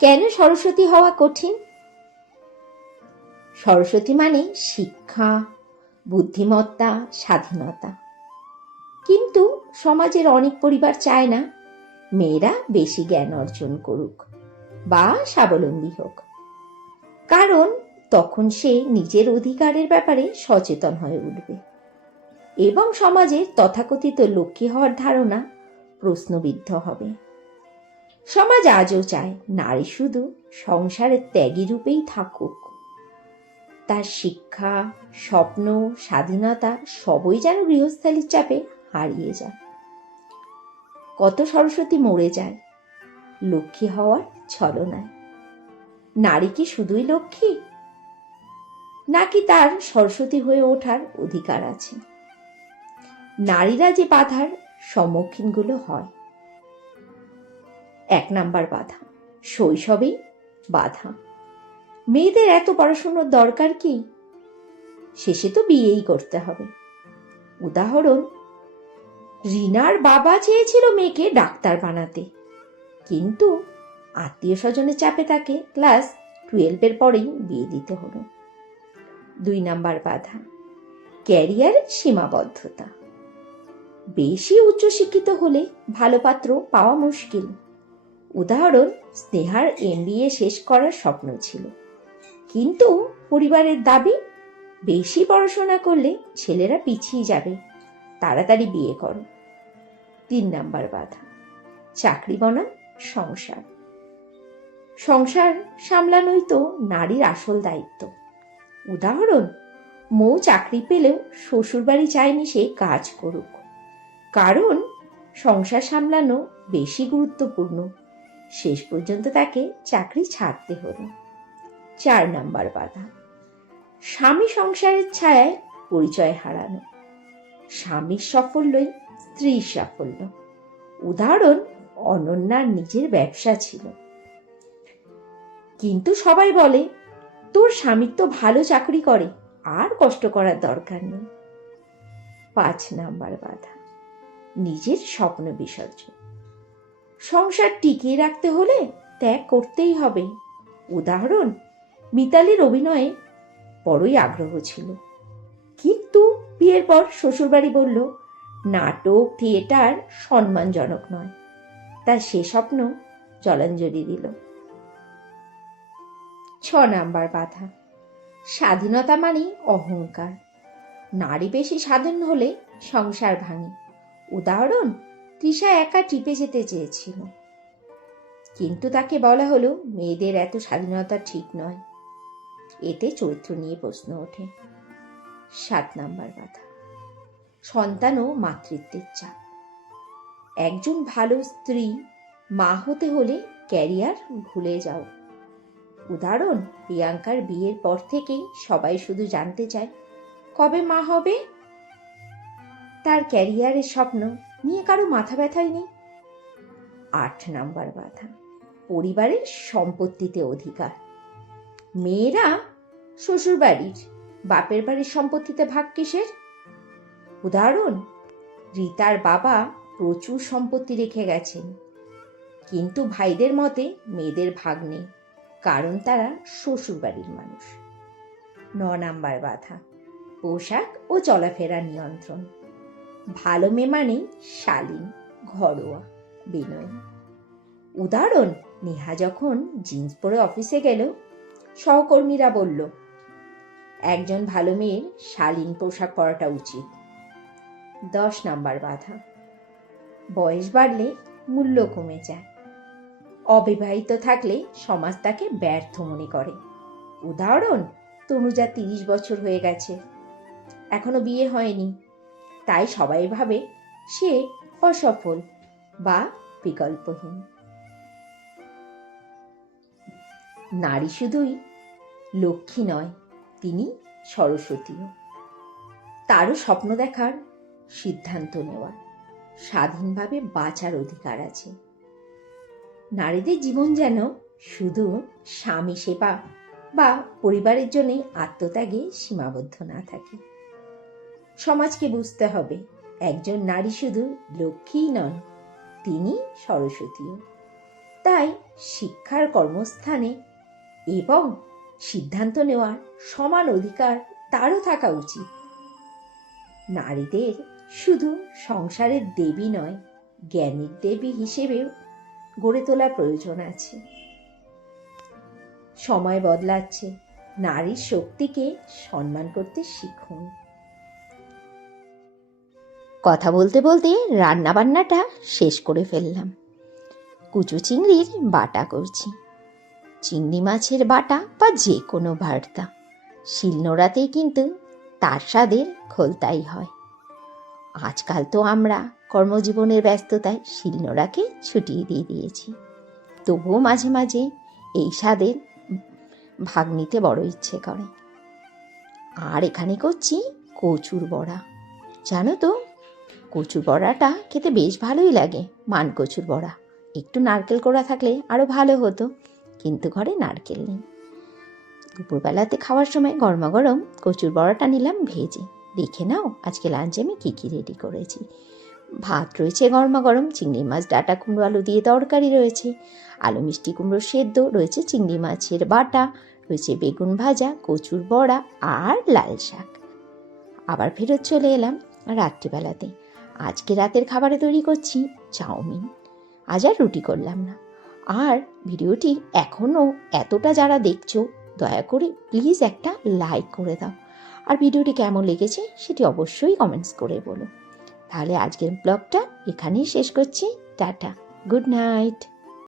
কেন সরস্বতী হওয়া কঠিন? সরস্বতী মানে শিক্ষা, বুদ্ধিমত্তা, স্বাধীনতা। কিন্তু সমাজের অনেক পরিবার চায় না মেয়েরা বেশি জ্ঞান অর্জন করুক বা স্বাবলম্বী হোক, কারণ তখন সে নিজের অধিকারের ব্যাপারে সচেতন হয়ে উঠবে এবং সমাজের তথাকথিত লক্ষ্মী হওয়ার ধারণা প্রশ্নবিদ্ধ হবে। সমাজ আজও চায় নারী শুধু সংসারের ত্যাগী রূপেই থাকুক, তার শিক্ষা, স্বপ্ন, স্বাধীনতা সবই যেন গৃহস্থালির চাপে হারিয়ে যায়। কত সরস্বতী মরে যায় লক্ষ্মী হওয়ার ছলনায়। নারী কি শুধুই লক্ষ্মী, নাকি তার সরস্বতী হয়ে ওঠার অধিকার আছে? নারীরা যে বাধার সম্মুখীনগুলো হয়। 1 নাম্বার বাধা, শৈশবেই বাধা। মেয়েদের এত পড়াশোনার দরকার কি? শেষে তো বিয়েই করতে হবে। উদাহরণ, রিনার বাবা চেয়েছিল মেয়েকে ডাক্তার বানাতে, কিন্তু আত্মীয় স্বজনের চাপে তাকে ক্লাস 12 পরেই বিয়ে দিতে হলো। 2 নাম্বার বাধা, ক্যারিয়ারের সীমাবদ্ধতা। বেশি উচ্চশিক্ষিত হলে ভালো পাত্র পাওয়া মুশকিল। উদাহরণ, স্নেহার MBA শেষ করার স্বপ্ন ছিল, কিন্তু পরিবারের দাবি বেশি পড়াশোনা করলে ছেলেরা পিছিয়ে যাবে, তাড়াতাড়ি বিয়ে করো। 3 নাম্বার বাধা, চাকরি বনাম সংসার। সংসার সামলানোই তো নারীর আসল দায়িত্ব। উদাহরণ, মৌ চাকরি পেলেও শ্বশুরবাড়ি চায়নি সে কাজ করুক, কারণ সংসার সামলানো বেশি গুরুত্বপূর্ণ। শেষ পর্যন্ত তাকে চাকরি ছাড়তে হলো। 4 নাম্বার বাধা, স্বামী সংসারের ছায়ায় পরিচয় হারানো। স্বামীর সাফল্যই স্ত্রীর সাফল্য। উদাহরণ, অনন্যার নিজের ব্যবসা ছিল, কিন্তু সবাই বলে তোর স্বামী তো ভালো চাকরি করে, আর কষ্ট করার দরকার নেই। 5 নাম্বার বাধা, নিজের স্বপ্ন বিসর্জন। সংসার টিকিয়ে রাখতে হলে ত্যাগ করতেই হবে। উদাহরণ, মিতালির অভিনয়ে বড়ই আগ্রহ ছিল, কিন্তু বিয়ের পর শ্বশুরবাড়ি বলল নাটক থিয়েটার সম্মানজনক নয়, তার সে স্বপ্ন জলাঞ্জলি দিল। 6 নাম্বার বাধা, স্বাধীনতা মানেই অহংকার। নারী বেশি স্বাধীন হলে সংসার ভাঙে। উদাহরণ, তৃষা একা ট্রিপে যেতে চেয়েছিল, কিন্তু তাকে বলা হলো মেয়েদের এত স্বাধীনতা ঠিক নয়। এতে চরিত্র নিয়ে প্রশ্ন ওঠে। 7 নাম্বার বাধা, সন্তান ও মাতৃত্বের চাপ। একজন ভালো স্ত্রী, মা হতে হলে ক্যারিয়ার ভুলে যাও। উদাহরণ, প্রিয়াঙ্কার বিয়ের পর থেকেই সবাই শুধু জানতে চায় কবে মা হবে। তার ক্যারিয়ারের স্বপ্ন নিয়ে কারো মাথা ব্যথাই নেই। 8 নাম্বার বাধা, পরিবারের সম্পত্তিতে অধিকার। মেয়েরা শ্বশুরবাড়ির, বাপের বাড়ির সম্পত্তিতে ভাগ কিসের? উদাহরণ, রীতার বাবা প্রচুর সম্পত্তি রেখে গেছেন, কিন্তু ভাইদের মতে মেয়েদের ভাগ নেই, কারণ তারা শ্বশুরবাড়ির মানুষ। 9 নাম্বার বাধা, পোশাক ও চলাফেরা নিয়ন্ত্রণ। ভালো মেয়ে মানেই শালীন, ঘরোয়া, বিনয়ী। উদাহরণ, নেহা যখন জিন্স পরে অফিসে গেল, সহকর্মীরা বলল একজন ভালো মেয়ের শালীন পোশাক পরাটা উচিত। 10 নাম্বার বাধা, বয়স বাড়লে মূল্য কমে যায়। অবিবাহিত থাকলে সমাজ তাকে ব্যর্থ মনে করে। উদাহরণ, তনুজা 30 বছর হয়ে গেছে, এখনো বিয়ে হয়নি, তাই সবাই ভাবে সে অসফল বা বিকল্পহীন। নারী শুধুই লক্ষ্মী নয়, তিনি সরস্বতীও। তারও স্বপ্ন দেখার, সিদ্ধান্ত নেওয়ার, স্বাধীনভাবে বাঁচার অধিকার আছে। নারীদের জীবন যেন শুধু স্বামী সেবা বা পরিবারের জন্য আত্মত্যাগে সীমাবদ্ধ না থাকে। সমাজকে বুঝতে হবে একজন নারী শুধু লক্ষ্মীই নন, তিনি সরস্বতীও। তাই শিক্ষার কর্মস্থানে এবং সিদ্ধান্ত নেওয়ার সমান অধিকার তারও থাকা উচিত। নারীদের শুধু সংসারের দেবী নয়, জ্ঞানের দেবী হিসেবেও গড়ে তোলার প্রয়োজন আছে। সময় বদলাচ্ছে, নারীর শক্তিকে সম্মান করতে শিখুন। কথা বলতে বলতে রান্না বান্নাটা শেষ করে ফেললাম। কুচো চিংড়ির বাটা করছি। চিংড়ি মাছের বাটা বা যে কোনো ভর্তা শিলনোড়াতেই কিন্তু তার স্বাদের খোলতাই হয়। আজকাল তো আমরা কর্মজীবনের ব্যস্ততায় শিলনোড়াকে ছুটিয়ে দিয়ে দিয়েছি, তবুও মাঝে মাঝে এই স্বাদের ভাগ নিতে বড় ইচ্ছে করে। আর এখানে করছি কচুর বড়া। জানো তো, কচুর বড়াটা খেতে বেশ ভালোই লাগে। মান কচুর বড়া, একটু নারকেল কোড়া থাকলে আরও ভালো হতো, কিন্তু ঘরে নারকেল নেই। দুপুরবেলাতে খাওয়ার সময় গরমা গরম কচুর বড়াটা নিলাম ভেজে। দেখে নাও আজকে লাঞ্চে আমি কী কী রেডি করেছি। ভাত রয়েছে গরমা গরম, চিংড়ি মাছ ডাঁটা কুমড়ো আলু দিয়ে তরকারি রয়েছে, আলু মিষ্টি কুমড়ো সেদ্ধ রয়েছে, চিংড়ি মাছের বাটা রয়েছে, বেগুন ভাজা, কচুর বড়া আর লাল শাক। আবার ফেরত চলে এলাম রাত্রিবেলাতে। আজকে রাতের খাবারে তৈরি করছি চাউমিন। আজ আর রুটি করলাম না। আর ভিডিওটি এখনও এতটা যারা দেখছো, দয়া করে প্লিজ একটা লাইক করে দাও। আর ভিডিওটি কেমন লেগেছে সেটি অবশ্যই কমেন্টস করে বলো। তাহলে আজকের ব্লগটা এখানেই শেষ করছি। Tata, good night.